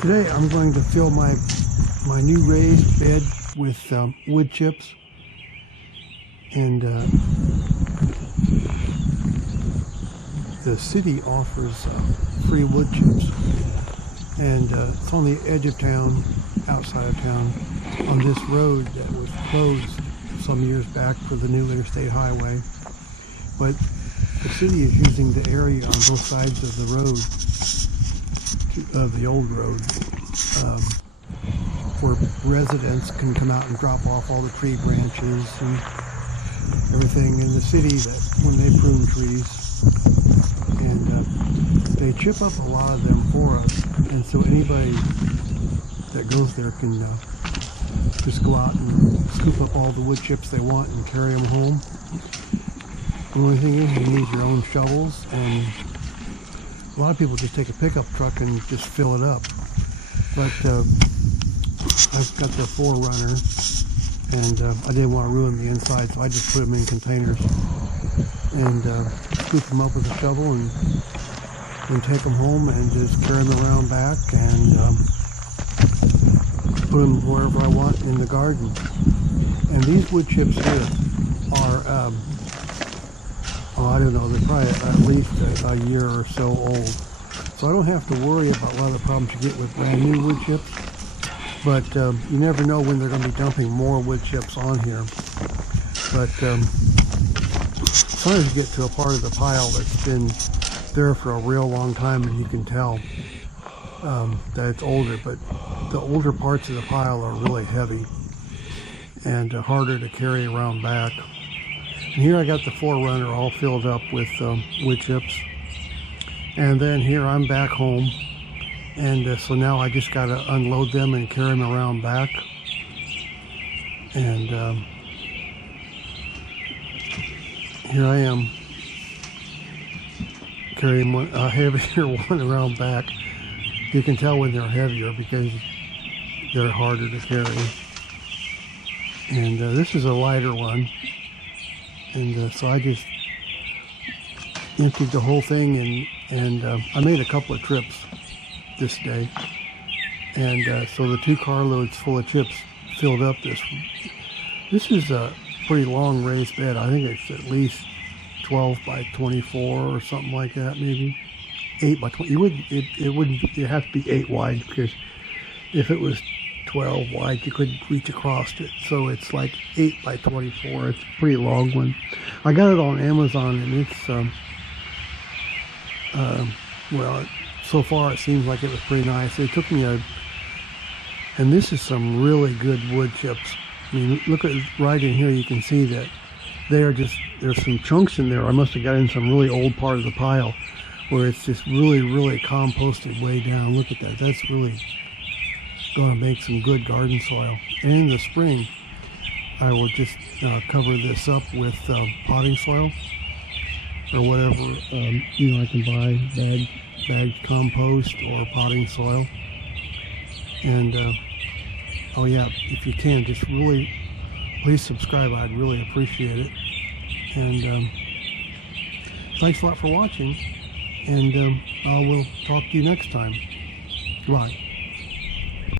Today I'm going to fill my new raised bed with wood chips, and the city offers free wood chips, and it's on the edge of town, outside of town, on this road that was closed some years back for the new interstate highway. But the city is using the area on both sides of the road, of the old road, where residents can come out and drop off all the tree branches and everything in the city that when they prune trees, and they chip up a lot of them for us, and so anybody that goes there can just go out and scoop up all the wood chips they want and carry them home. The only thing is you need your own shovels, and a lot of people just take a pickup truck and just fill it up. But I've got the 4Runner, and I didn't want to ruin the inside, so I just put them in containers and scoop them up with a shovel and take them home and just carry them around back and put them wherever I want in the garden. And these wood chips here are, I don't know, they're probably at least a year or so old. So I don't have to worry about a lot of the problems you get with brand new wood chips. But you never know when they're going to be dumping more wood chips on here. But sometimes you get to a part of the pile that's been there for a real long time, and you can tell that it's older. But the older parts of the pile are really heavy and harder to carry around back. And here I got the 4Runner all filled up with wood chips. And then here I'm back home. And so now I just got to unload them and carry them around back. And here I am carrying a heavier one around back. You can tell when they're heavier because they're harder to carry. And this is a lighter one. And so I just emptied the whole thing, and I made a couple of trips this day, and so the 2 carloads full of chips filled up this. This is a pretty long raised bed. I think it's at least 12 by 24 or something like that, maybe 8 by 20. It have to be 8 wide, because if it was 12 wide you couldn't reach across it. So it's like 8 by 24. It's a pretty long one. I got it on Amazon, and it's well, so far it seems like it was pretty nice. It took me and this is some really good wood chips. I mean, look at right in here, you can see that there's some chunks in there. I must have got in some really old part of the pile where it's just really composted way down. Look at that. That's really going to make some good garden soil. And in the spring I will just cover this up with potting soil or whatever I can buy, bagged compost or potting soil. And oh yeah, if you can, just really please subscribe. I'd really appreciate it. And thanks a lot for watching, and I will talk to you next time. Goodbye.